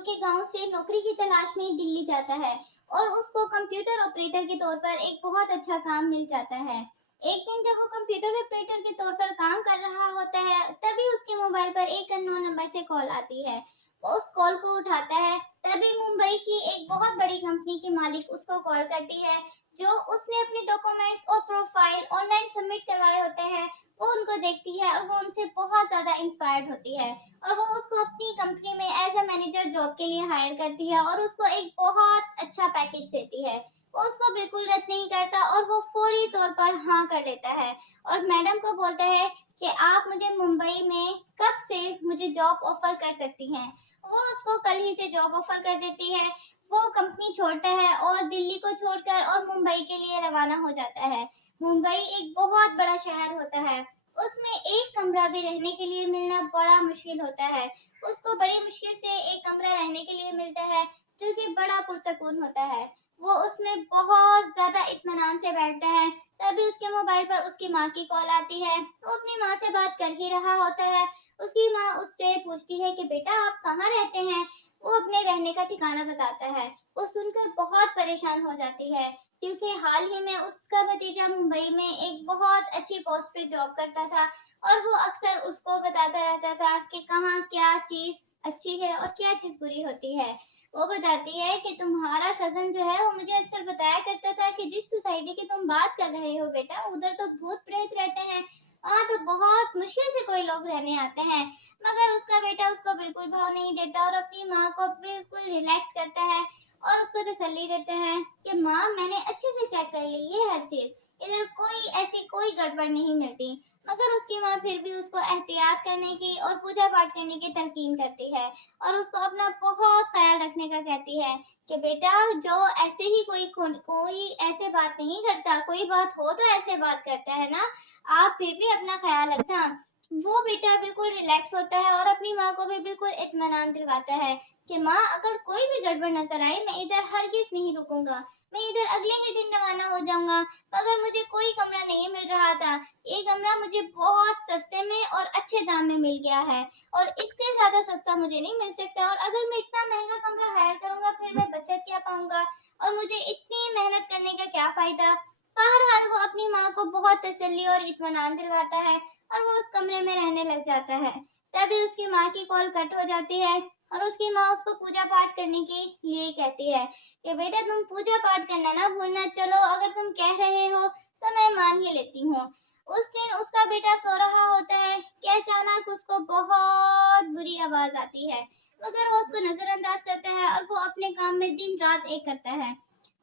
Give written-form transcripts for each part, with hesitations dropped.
कि गांव से नौकरी की तलाश में दिल्ली जाता है और उसको कंप्यूटर ऑपरेटर के तौर पर एक बहुत अच्छा काम मिल जाता है। एक दिन जब वो कंप्यूटर ऑपरेटर के तौर पर काम कर रहा होता है, तभी उसके मोबाइल पर एक अननोन नंबर से कॉल आती है। वो उस कॉल को उठाता है। तभी मुंबई की एक बहुत बड़ी कंपनी की मालिक उसको कॉल करती है, जो उसने अपने डॉक्यूमेंट्स और प्रोफाइल ऑनलाइन सबमिट करवाए होते हैं, वो उनको देखती है और वो उनसे बहुत ज्यादा इंस्पायर्ड होती है। और वो उसको अपनी कंपनी में एज अ मैनेजर जॉब के लिए हायर करती है और उसको एक बहुत अच्छा पैकेज देती है। वो उसको बिल्कुल रद्द नहीं करता और वो फौरी तौर पर हाँ कर देता है और मैडम को बोलता है कि आप मुझे मुंबई में कब से मुझे जॉब ऑफर कर सकती हैं। वो उसको कल ही से जॉब ऑफर कर देती है। वो कंपनी छोड़ता है और दिल्ली को छोड़कर और मुंबई के लिए रवाना हो जाता है। मुंबई एक बहुत बड़ा शहर होता है। उसमें एक कमरा भी रहने के लिए मिलना बड़ा मुश्किल होता है। उसको बड़ी मुश्किल से एक कमरा रहने के लिए मिलता है, जो कि बड़ा पुरसकून होता है। वो उसमें बहुत ज्यादा इत्मीनान से बैठता है। तभी उसके मोबाइल पर उसकी माँ की कॉल आती है। वो अपनी माँ से बात कर ही रहा होता है। उसकी माँ उससे पूछती है कि बेटा आप कहाँ रहते हैं। वो अपने रहने का ठिकाना बताता है। वो सुनकर बहुत परेशान हो जाती है, क्योंकि हाल ही में उसका भतीजा मुंबई में एक बहुत अच्छी पोस्ट पे जॉब करता था और वो अक्सर उसको बताता रहता था कि कहाँ क्या चीज अच्छी है और क्या चीज बुरी होती है। वो बताती है कि तुम्हारा कजन जो है वो मुझे अक्सर बताया करता था कि जिस सोसाइटी की तुम बात कर रहे हो बेटा, उधर तो भूत प्रेत रहते हैं। वहाँ तो बहुत मुश्किल से कोई लोग रहने आते हैं। मगर उसका बेटा उसको बिल्कुल भाव नहीं देता और अपनी माँ को बिल्कुल रिलैक्स करता है और उसको तसल्ली देते हैं कि माँ मैंने अच्छे से चेक कर ली है हर चीज, इधर कोई ऐसी कोई गड़बड़ नहीं मिलती। मगर उसकी माँ फिर भी उसको एहतियात करने की और पूजा पाठ करने की तलकीन करती है और उसको अपना बहुत ख्याल रखने का कहती है कि बेटा जो ऐसे ही कोई ऐसे बात नहीं करता, कोई बात हो तो ऐसे बात करता है ना, आप फिर भी अपना ख्याल रखना। वो बेटा बिल्कुल रिलैक्स होता है और अपनी माँ को भी बिल्कुल इत्मीनान दिलवाता है कि माँ अगर कोई भी गड़बड़ नजर आए मैं इधर हरगिज नहीं रुकूंगा, मैं इधर अगले ही दिन रवाना हो जाऊंगा। मगर मुझे कोई कमरा नहीं मिल रहा था, ये कमरा मुझे बहुत सस्ते में और अच्छे दाम में मिल गया है और इससे ज्यादा सस्ता मुझे नहीं मिल सकता। और अगर मैं इतना महंगा कमरा हायर करूंगा फिर मैं बचत क्या पाऊंगा और मुझे इतनी मेहनत करने का क्या फायदा। बहरहाल वो अपनी माँ को बहुत तसल्ली और इत्मीनान दिलवाता है और वो उस कमरे में रहने लग जाता है। तभी उसकी माँ की कॉल कट हो जाती है और उसकी माँ उसको पूजा पाठ करने के लिए कहती है कि बेटा तुम पूजा पाठ करना ना भूलना, चलो अगर तुम कह रहे हो तो मैं मान ही लेती हूँ। उस दिन उसका बेटा सो रहा होता है कि अचानक उसको बहुत बुरी आवाज आती है, मगर वो उसको नजरअंदाज करता है और वो अपने काम में दिन रात एक करता है।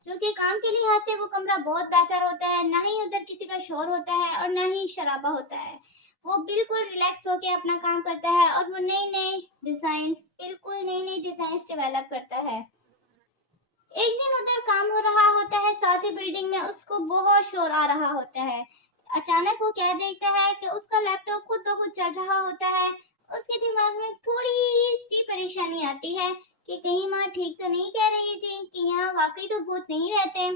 क्योंकि काम के लिहाज से वो कमरा बहुत बेहतर होता है, ना ही उधर किसी का शोर होता है और ना ही शराबा होता है। वो बिल्कुल रिलैक्स होके अपना काम करता है और वो नई नई डिजाइन डेवलप करता है। एक दिन उधर काम हो रहा होता है, साथ ही बिल्डिंग में उसको बहुत शोर आ रहा होता है। अचानक वो क्या देखता है कि उसका लैपटॉप खुद ब खुद चल रहा होता है। उसके दिमाग में थोड़ी सी परेशानी आती है कि कहीं माँ ठीक तो नहीं कह रही थी कि यहाँ वाकई तो भूत नहीं रहते।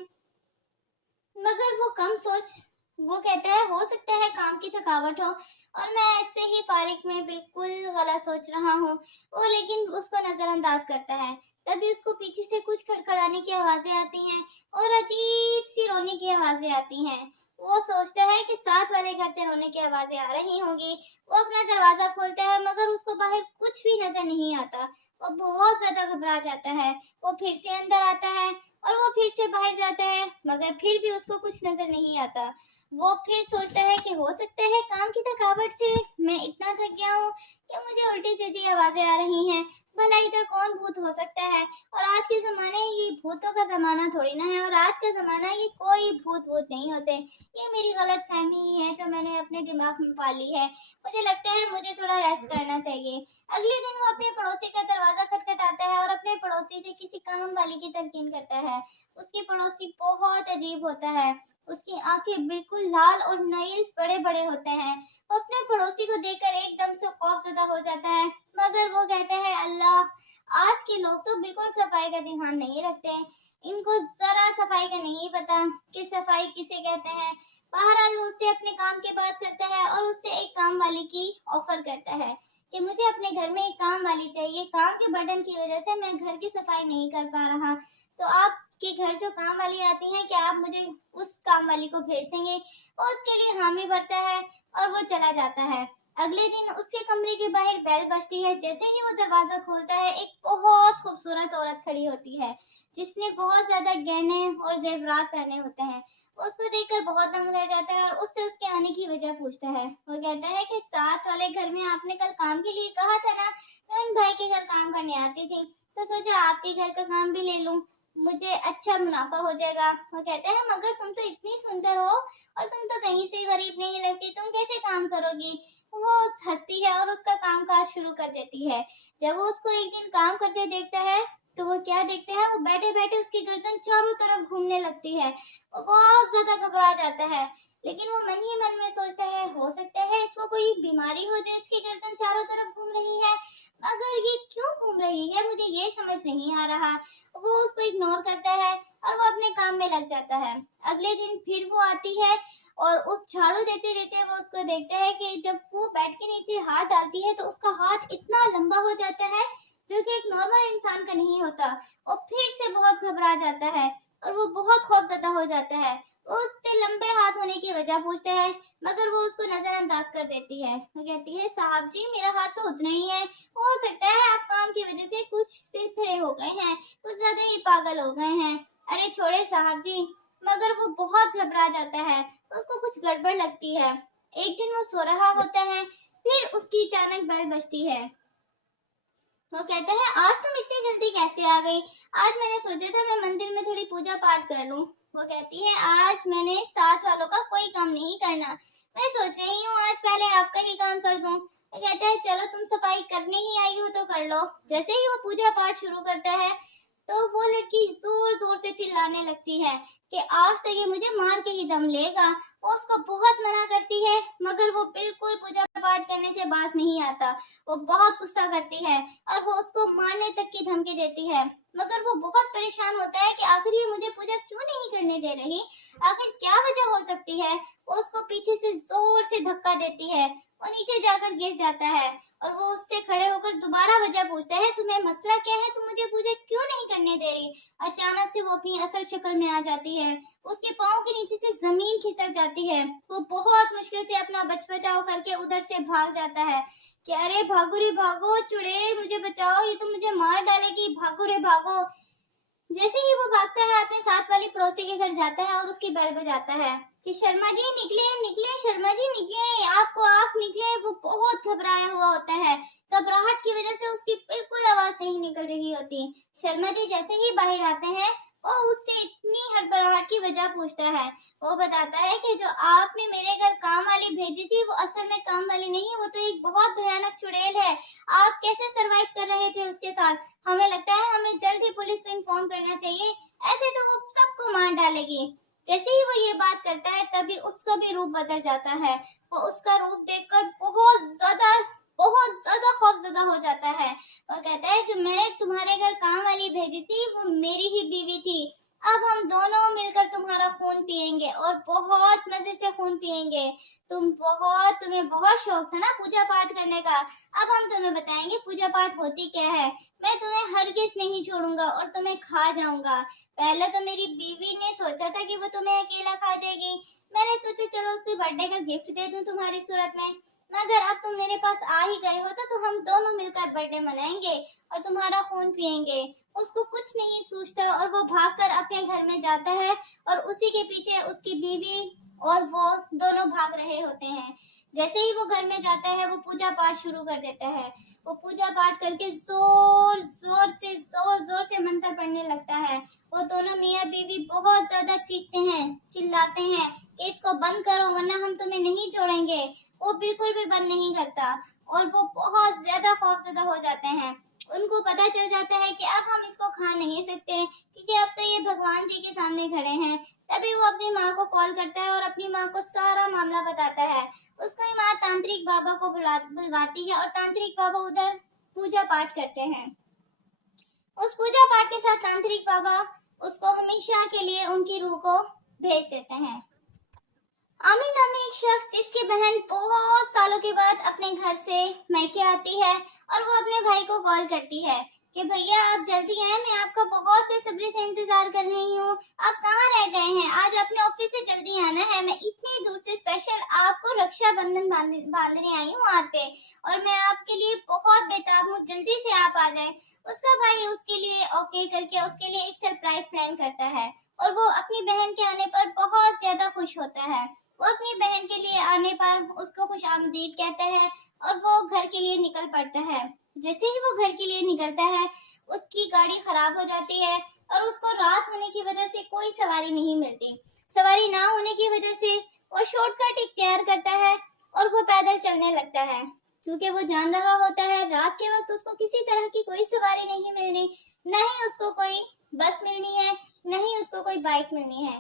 मगर वो कहता है हो सकता है काम की थकावट हो और मैं ऐसे ही फारिग में बिल्कुल गलत सोच रहा हूँ। वो लेकिन उसको नजरअंदाज करता है। तभी उसको पीछे से कुछ खड़खड़ाने की आवाजें आती हैं और अजीब सी रोने की आवाजें आती हैं। वो सोचता है कि साथ वाले घर से रोने की आवाजें आ रही होंगी। वो अपना दरवाजा खोलता है मगर उसको बाहर कुछ भी नजर नहीं आता। वो बहुत ज्यादा घबरा जाता है। वो फिर से अंदर आता है और वो फिर से बाहर जाता है, मगर फिर भी उसको कुछ नजर नहीं आता। वो फिर सोचता है कि हो सकता है काम की थकावट से मैं इतना थक गया हूँ कि मुझे उल्टी सीधी आवाजें आ रही हैं। भला इधर कौन भूत हो सकता है। और आज के जमाने ये भूतों का जमाना थोड़ी ना है, और आज का जमाना ये कोई भूत वूत नहीं होते। ये मेरी गलत फहमी ही है जो मैंने अपने दिमाग में पाली है। मुझे लगता है मुझे थोड़ा रेस्ट करना चाहिए। अगले दिन वो अपने पड़ोसी का दरवाजा खटखटाता है और अपने पड़ोसी से किसी काम वाली की तलकीन करता है। उसकी पड़ोसी बहुत अजीब होता है। उसकी आंखें बिल्कुल लाल और नेल्स बड़े बड़े होते हैं। वो अपने पड़ोसी को देखकर एकदम से खौफजदा हो जाता है, मगर वो कहता है अल्लाह, आज के लोग तो बिल्कुल सफाई का ध्यान नहीं रखते। इनको जरा सफाई का नहीं पता कि सफाई किसे कहते हैं। बहरहाल वो उससे अपने काम की बात करता है और उससे एक काम वाली की ऑफर करता है कि मुझे अपने घर में एक काम वाली चाहिए, काम के बर्डन की वजह से मैं घर की सफाई नहीं कर पा रहा, तो आपके घर जो काम वाली आती है, क्या आप मुझे उस काम वाली को भेज देंगे? वो उसके लिए हामी भरता है और वो चला जाता है। अगले दिन उसके कमरे के बाहर बेल बजती है। जैसे ही वो दरवाजा खोलता है, एक बहुत खूबसूरत औरत खड़ी होती है, जिसने बहुत ज्यादा गहने और जेवरात पहने होते हैं। उसको देखकर बहुत दंग रह जाता है और उससे उसके आने की वजह पूछता है। वो कहता है कि साथ वाले घर में आपने कल काम के लिए कहा था ना, मैं उन भाई के घर काम करने आती थी, तो सोचा आपके घर का काम भी ले लूं, मुझे अच्छा मुनाफा हो जाएगा। वो कहते हैं मगर तुम तो इतनी सुंदर हो और तुम तो कहीं से गरीब नहीं लगती, तुम कैसे काम करोगी? वो हंसती है और उसका काम काज शुरू कर देती है। जब वो उसको एक दिन काम करते देखता है, तो वो क्या देखता है, वो बैठे बैठे उसकी गर्दन चारों तरफ घूमने लगती है। वो बहुत ज्यादा घबरा जाता है, लेकिन वो मन ही मन में सोचता है हो सकता है इसको कोई बीमारी हो जाए, इसकी गर्दन चारों तरफ घूम रही है, मगर ये क्यों घूम रही है, मुझे ये समझ नहीं आ रहा। वो उसको इग्नोर करता है और वो अपने काम में लग जाता है। अगले दिन फिर वो आती है और उस झाड़ू देते देते वो उसको देखता है कि जब वो बेड के नीचे हाथ डालती है, तो उसका हाथ इतना लंबा हो जाता है जो कि एक नॉर्मल इंसान का नहीं होता। और फिर से बहुत घबरा जाता है और वो बहुत खौफजदा हो जाता है। वो उससे लंबे हाथ होने की वजह पूछता है, मगर वो उसको नजरअंदाज कर देती है। वो कहती है साहब जी, मेरा हाथ तो उतना ही है, हो सकता है आप काम की वजह से कुछ सिर फिरे हो गए हैं, कुछ ज्यादा ही पागल हो गए हैं। अरे छोड़े साहब जी। मगर वो बहुत घबरा जाता है, उसको कुछ गड़बड़ लगती है। एक दिन वो सो रहा होता है, फिर उसकी अचानक बेल बजती है। वो कहता है आज तुम इतनी जल्दी कैसे आ गई? आज मैंने सोचा था मैं मंदिर में थोड़ी पूजा पाठ कर लूं। वो कहती है आज मैंने साथ वालों का कोई काम नहीं करना, मैं सोच रही हूँ आज पहले आपका ही काम कर दूं। वो कहता है चलो तुम सफाई करने ही आई हो तो कर लो। जैसे ही वो पूजा पाठ शुरू करता है, तो वो लड़की जोर जोर से चिल्लाने लगती है कि आज तक ये मुझे मार के ही दम लेगा। वो उसको बहुत मना करती है, मगर वो बिल्कुल पूजा पाठ करने से बाज नहीं आता। वो बहुत गुस्सा करती है और वो उसको मारने तक की धमकी देती है। मगर वो बहुत परेशान होता है कि आखिर ये मुझे पूजा क्यों नहीं करने दे रही, आखिर क्या वजह हो सकती है। वो उसको पीछे से जोर से धक्का देती है, वो नीचे जाकर गिर जाता है और वो उससे खड़े होकर दोबारा वजह पूछता है, तुम्हें मसला क्या है, तुम मुझे पूजा क्यों नहीं करने दे रही? अचानक से वो अपनी असल शक्ल में आ जाती है, उसके पाँव के नीचे से जमीन खिसक जाती है। वो बहुत मुश्किल से अपना बचाव करके उधर से भाग जाता है कि अरे भागो रे भागो, चुड़ैल मुझे बचाओ, ये तो मुझे मार डालेगी, भागो रे भागो। जैसे ही वो भागता है, अपने साथ वाली पड़ोसी के घर जाता है और उसकी बेल बजाता है कि शर्मा जी निकले निकले, शर्मा जी निकले, आपको आप निकले। वो बहुत घबराया हुआ होता है, घबराहट की वजह से उसकी बिल्कुल आवाज नहीं निकल रही होती। शर्मा जी जैसे ही बाहर आते हैं, वो उससे इतनी हड़बड़ाहट की वजह पूछता है। वो बताता है कि जो आपने मेरे घर काम वाली भेजी थी, वो असल में काम वाली नहीं, वो तो एक बहुत भयानक चुड़ैल है। आप कैसे सरवाइव कर रहे थे उसके साथ? हमें लगता है हमें जल्द ही पुलिस को इन्फॉर्म करना चाहिए, ऐसे तो वो सबको मार डालेगी। जैसे ही वो ये बात करता है, तभी उसका भी रूप बदल जाता है। वो उसका रूप देखकर बहुत ज्यादा खौफजदा हो जाता है। वो कहता है जो मैंने तुम्हारे घर काम वाली भेजी थी, वो मेरी ही बीवी थी। अब हम दोनों मिलकर तुम्हारा खून पिएंगे और बहुत मजे से खून पिएंगे। तुम्हें बहुत शौक था ना पूजा पाठ करने का, अब हम तुम्हें बताएंगे पूजा पाठ होती क्या है। मैं तुम्हें हरगिज नहीं छोड़ूंगा और तुम्हें खा जाऊंगा। पहले तो मेरी बीवी ने सोचा था कि वो तुम्हें अकेला खा जाएगी, मैंने सोचा चलो उसके बर्थडे का गिफ्ट दे दूं तुम्हारी सूरत में, मगर अब तुम मेरे पास आ ही गए हो तो हम दोनों मिलकर बर्थडे मनाएंगे और तुम्हारा खून पिएंगे। उसको कुछ नहीं सूझता और वो भागकर अपने घर में जाता है और उसी के पीछे उसकी बीवी और वो दोनों भाग रहे होते हैं। जैसे ही वो घर में जाता है, वो पूजा पाठ शुरू कर देता है। वो पूजा पाठ करके जोर जोर से मंत्र पढ़ने लगता है। वो दोनों मियाँ बीवी बहुत ज्यादा चीखते हैं, चिल्लाते हैं कि इसको बंद करो वरना हम तुम्हें नहीं छोड़ेंगे। वो बिल्कुल भी बंद नहीं करता और वो बहुत ज्यादा खौफजदा हो जाते हैं। उनको पता चल जाता है कि अब हम इसको खा नहीं सकते, क्योंकि अब तो ये भगवान जी के सामने खड़े हैं। तभी वो अपनी माँ को कॉल करता है और अपनी माँ को सारा मामला बताता है। उसकी माँ तांत्रिक बाबा को बुलवाती है और तांत्रिक बाबा उधर पूजा पाठ करते हैं। उस पूजा पाठ के साथ तांत्रिक बाबा उसको हमेशा के लिए उनकी रूह को भेज देते हैं। आमिर नामी एक शख्स जिसकी बहन बहुत सालों के बाद अपने घर से मैके आती है और वो अपने भाई को कॉल करती है कि भैया आप जल्दी आए, मैं आपका बहुत बेसब्री से इंतजार कर रही हूँ। आप कहाँ रह गए हैं? आज अपने ऑफिस से जल्दी आना है। मैं इतनी दूर से स्पेशल आपको रक्षाबंधन बांधने आई हूँ हाथ पे, और मैं आपके लिए बहुत बेताब हूँ, जल्दी से आप आ जाए। उसका भाई उसके लिए ओके करके उसके लिए एक सरप्राइज प्लान करता है और वो अपनी बहन के आने पर बहुत ज्यादा खुश होता है। वो अपनी बहन के लिए आने पर उसको खुश आमदीद कहता है और वो घर के लिए निकल पड़ता है। जैसे ही वो घर के लिए निकलता है, उसकी गाड़ी खराब हो जाती है और उसको रात होने की वजह से कोई सवारी नहीं मिलती। सवारी ना होने की वजह से वो शॉर्टकट इख्तियार करता है और वो पैदल चलने लगता है। क्योंकि वो जान रहा होता है रात के वक्त उसको किसी तरह की कोई सवारी नहीं मिलनी, न ही उसको कोई बस मिलनी है, न ही उसको कोई बाइक मिलनी है।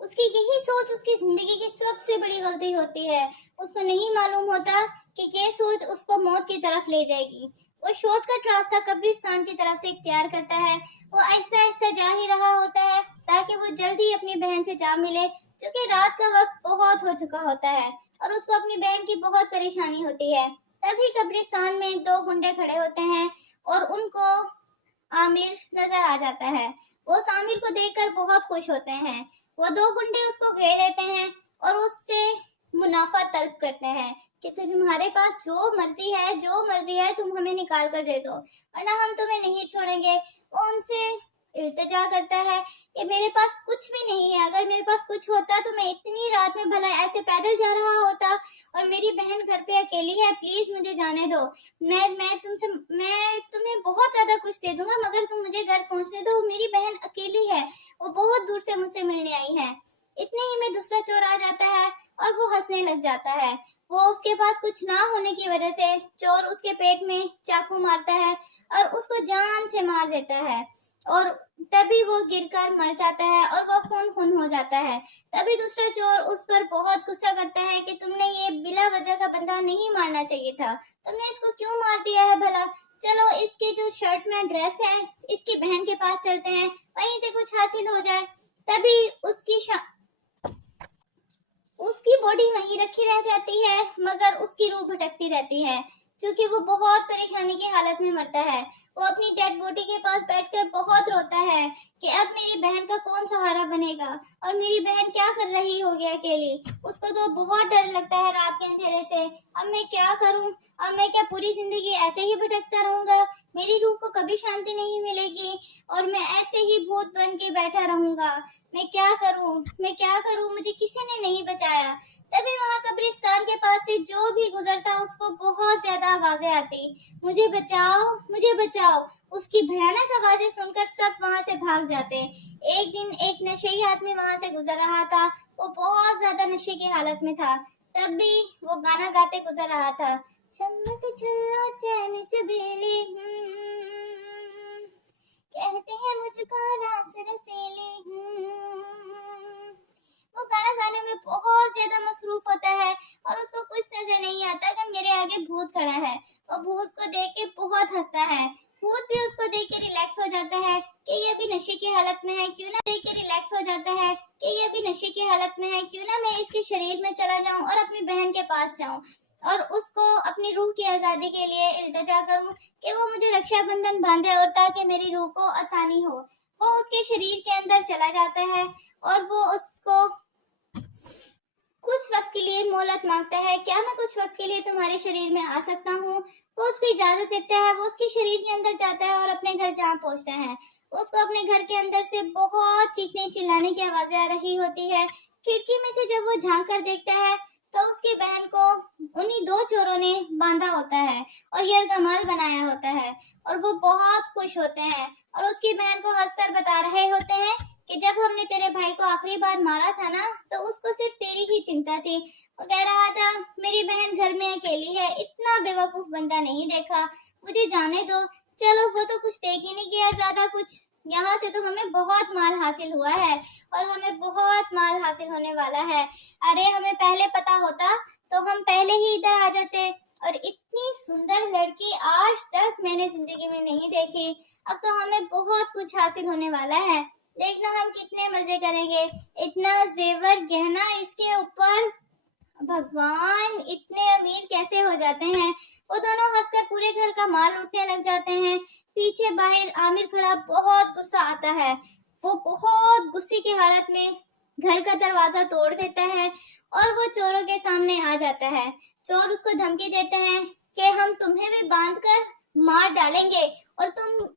उसकी यही सोच उसकी जिंदगी की सबसे बड़ी गलती होती है। उसको नहीं मालूम होता कि ये सोच उसको मौत की तरफ ले जाएगी। वो शॉर्टकट रास्ता कब्रिस्तान की तरफ से इख्तियार करता है। वो आहिस्ता आहिस्ता जा ही रहा होता है ताकि वो जल्दी अपनी बहन से जा मिले, क्योंकि रात का वक्त बहुत हो चुका होता है और उसको अपनी बहन की बहुत परेशानी होती है। तभी कब्रिस्तान में दो गुंडे खड़े होते हैं और उनको आमिर नजर आ जाता है। वो आमिर को देखकर बहुत खुश होते हैं। वो दो गुंडे उसको घेर लेते हैं और उससे मुनाफा तलब करते हैं कि तुम्हारे पास जो मर्जी है तुम हमें निकाल कर दे दो, वरना हम तुम्हें नहीं छोड़ेंगे। वो उनसे इल्तिजा करता है कि मेरे पास कुछ भी नहीं है, अगर मेरे पास कुछ होता तो मैं इतनी रात में भला ऐसे पैदल जा रहा होता, और मेरी बहन घर पे अकेली है, प्लीज मुझे जाने दो। मैं तुम्हें बहुत ज्यादा कुछ दे दूंगा मगर तुम मुझे घर पहुंचने दो, मेरी बहन अकेली है, वो बहुत दूर से मुझसे मिलने आई है। इतने ही में दूसरा चोर आ जाता है और वो हंसने लग जाता है। वो उसके पास कुछ ना होने की वजह से चोर उसके पेट में चाकू मारता है और उसको जान से मार देता है, और तभी वो गिरकर मर जाता है और वो खून खून हो जाता है। तभी दूसरा चोर उस पर बहुत गुस्सा करता है कि तुमने ये बिला वजह का बंदा नहीं मारना चाहिए था, तुमने इसको क्यों मार दिया है भला। चलो इसके जो शर्ट में ड्रेस है इसकी बहन के पास चलते हैं, वहीं से कुछ हासिल हो जाए। तभी उसकी बॉडी वहीं रखी रह जाती है मगर उसकी रूह भटकती रहती है, क्योंकि वो बहुत परेशानी की हालत में मरता है। वो अपनी डेड बॉडी के पास बैठकर बहुत रोता है कि अब मेरी बहन का कौन सहारा बनेगा और मेरी बहन क्या कर रही होगी अकेली। उसको तो बहुत डर लगता है रात के अंधेरे से। अब मैं क्या करूं? अब मैं क्या पूरी जिंदगी ऐसे ही भटकता रहूंगा? मेरी रूह को कभी शांति नहीं मिलेगी और मैं ऐसे ही भूत बन के बैठा रहूंगा। मैं क्या करूं? मैं क्या करूं? मुझे किसी ने नहीं बचाया। तभी वहां कब्रिस्तान के पास से जो भी गुजरता उसको बहुत ज्यादा आवाजें आती, मुझे बचाओ, मुझे बचाओ। उसकी भयानक आवाजें सुनकर सब वहां से भाग जाते। एक दिन एक नशेई आदमी वहां से गुजर रहा था। वो बहुत ज्यादा नशे की हालत में था। तब भी वो गाना गाते गुजर रहा था, चमक छल्लो चैन चबेली, कहते हैं मुझको रास रसीली। वो गाना गाने में बहुत ज्यादा मसरूफ होता है और उसको कुछ नजर नहीं आता कि मेरे आगे भूत खड़ा है। वो भूत को देख के बहुत हंसता है। भूत भी उसको देख के रिलैक्स हो जाता है कि ये भी नशे की हालत में है, क्यों ना देख के रिलैक्स हो जाता है कि ये भी नशे की हालत में है, क्यों ना मैं इसके शरीर में चला जाऊं और अपनी बहन के पास जाऊं और उसको अपनी रूह की आजादी के लिए इल्तिजा करूं कि वो मुझे रक्षाबंधन बांधे और ताकि मेरी रूह को आसानी हो। वो उसके शरीर के अंदर चला जाता है और वो उसको कुछ वक्त के लिए मोहलत मांगता है, क्या मैं कुछ वक्त के लिए तुम्हारे शरीर में आ सकता हूँ? वो उसको इजाजत देता है। वो उसके शरीर के अंदर जाता है और अपने घर जा पहुंचता है। उसको अपने घर के अंदर से बहुत चीखने चिल्लाने की आवाजें आ रही होती है। खिड़की में से जब वो झांक कर देखता है तो उसकी बहन को उन्हीं दो चोरों ने बांधा होता है और यरगमाल बनाया होता है, और वो बहुत खुश होते हैं और उसकी बहन को हंसकर बता रहे होते हैं कि जब हमने तेरे भाई को आखिरी बार मारा था ना तो उसको सिर्फ तेरी ही चिंता थी। वो कह रहा था मेरी बहन घर में अकेली है, इतना बेवकूफ बंदा नहीं देखा, मुझे जाने दो। चलो वो तो कुछ देख ही नहीं गया ज्यादा कुछ, यहाँ से तो हमें बहुत माल हासिल हुआ है और हमें बहुत माल हासिल होने वाला है। अरे हमें पहले पता होता तो हम पहले ही इधर आ जाते, और इतनी सुंदर लड़की आज तक मैंने जिंदगी में नहीं देखी। अब तो हमें बहुत कुछ हासिल होने वाला है। देखना हम कितने मजे करेंगे, इतना जेवर गहना इसके ऊपर, भगवान इतने अमीर कैसे हो जाते हैं। वो दोनों हंसकर पूरे घर का माल लूटने लग जाते हैं। पीछे बाहर आमिर खड़ा, बहुत गुस्सा आता है। वो बहुत गुस्से की हालत में घर का दरवाजा तोड़ देता है और वो चोरों के सामने आ जाता है। चोर उसको धमकी देते हैं कि हम तुम्हें भी बांध कर मार डालेंगे, और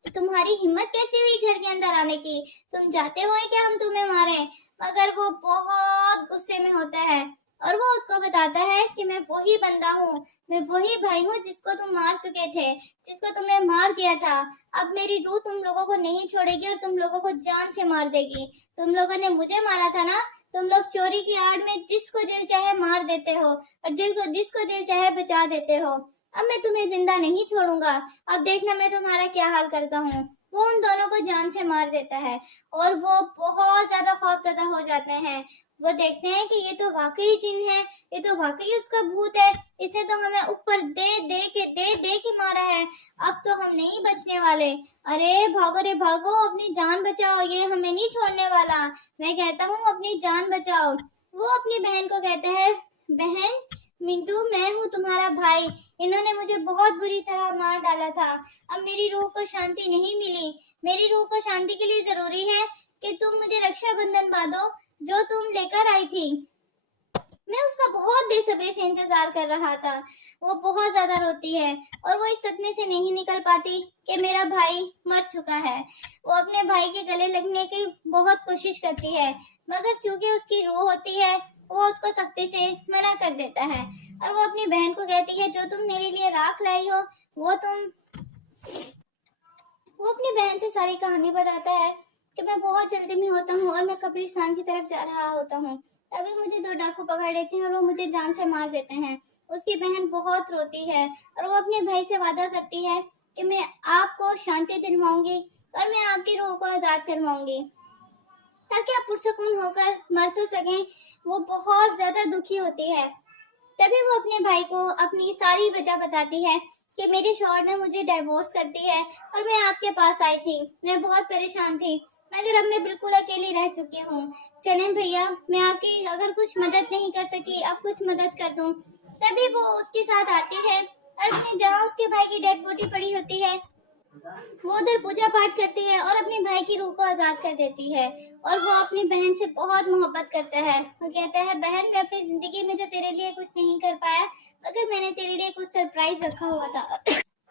तुम्हारी हिम्मत कैसी हुई घर के अंदर आने की, तुम चाहते हो कि हम तुम्हें मारें। मगर वो बहुत गुस्से में होता है और वो उसको बताता है कि मैं वही बंदा हूँ, मैं वही भाई हूँ जिसको तुम मार चुके थे, जिसको तुमने मार दिया था। अब मेरी रूह तुम लोगों को नहीं छोड़ेगी और तुम लोगों को जान से मार देगी। तुम लोगों ने मुझे मारा था ना, तुम लोग चोरी की आड़ में जिसको दिल चाहे मार देते हो और जिसको दिल चाहे बचा देते हो। अब मैं तुम्हें जिंदा नहीं छोड़ूंगा, अब देखना मैं तुम्हारा क्या हाल करता हूँ। वो उन दोनों को जान से मार देता है और वो बहुत ज्यादा खौफजदा हो जाते हैं। वो देखते हैं कि ये तो वाकई जिन है, ये तो वाकई उसका भूत है, इसने तो हमें ऊपर दे के मारा है, अब तो हम नहीं बचने वाले। अरे भागो रे भागो, अपनी जान बचाओ, ये हमें नहीं छोड़ने वाला, मैं कहता हूँ अपनी जान बचाओ। वो अपनी बहन को कहता है, बहन मिंटू, मैं हूँ तुम्हारा भाई, इन्होंने मुझे बहुत बुरी तरह मार डाला था, अब मेरी रूह को शांति नहीं मिली। मेरी रूह को शांति के लिए जरूरी है कि तुम मुझे रक्षाबंधन बांधो जो तुम लेकर आई थी। मैं उसका बहुत बेसब्री से इंतजार कर रहा था। वो बहुत ज्यादा रोती है और वो इस सदमे से नहीं निकल पाती कि मेरा भाई मर चुका है। वो अपने भाई के गले लगने की बहुत कोशिश करती है, मगर चूंकि उसकी रूह होती है, वो उसको सख्ती से मना कर देता है और वो अपनी बहन को कहती है, जो तुम मेरे लिए राख लाई हो वो अपनी बहन से सारी कहानी बताता है कि मैं बहुत जल्दी में होता हूँ और मैं कब्रिस्तान की तरफ जा रहा होता हूँ। तभी मुझे दो डाकू पकड़ लेते हैं और वो मुझे जान से मार देते हैं। उसकी बहन बहुत रोती है और वो अपने भाई से वादा करती है कि मैं आपको शांति दिलवाऊंगी और मैं आपकी रूह को आजाद करवाऊंगी ताकि आप पुरसकून होकर मर तो सकें। वो बहुत ज्यादा दुखी होती है। तभी वो अपने भाई को अपनी सारी वजह बताती है कि मेरे शौहर ने मुझे डिवोर्स कर दी है और मैं आपके पास आई थी, मैं बहुत परेशान थी, मगर अब मैं बिल्कुल अकेली रह चुकी हूँ। चलें भैया, मैं आपकी अगर कुछ मदद नहीं कर सकी, अब कुछ मदद कर दूँ। तभी वो उसके साथ आती है और अपने जहाँ उसके भाई की डेड बॉडी पड़ी होती है, वो उधर पूजा पाठ करती है और अपने भाई की रूह को आजाद कर देती है। और वो अपनी बहन से बहुत मोहब्बत करता है। वो कहता है, बहन मैं अपनी जिंदगी में तो तेरे लिए कुछ नहीं कर पाया, मगर मैंने तेरे लिए कुछ सरप्राइज रखा हुआ था।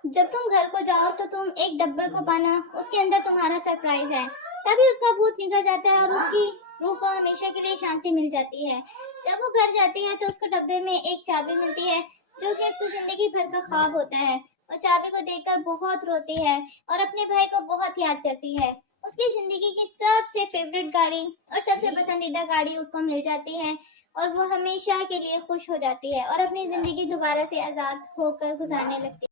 जब तुम घर को जाओ तो तुम एक डब्बे को पाना, उसके अंदर तुम्हारा सरप्राइज है। तभी उसका भूत निकल जाता है और उसकी रूह को हमेशा के लिए शांति मिल जाती है। जब वो घर जाती है तो उसको डब्बे में एक चाबी मिलती है जो कि उसकी जिंदगी भर का ख्वाब होता है। वो चाबी को देखकर बहुत रोती है और अपने भाई को बहुत याद करती है। उसकी जिंदगी की सबसे फेवरेट गाड़ी और सबसे पसंदीदा गाड़ी उसको मिल जाती है और वो हमेशा के लिए खुश हो जाती है और अपनी जिंदगी दोबारा से आजाद होकर गुजारने लगती है।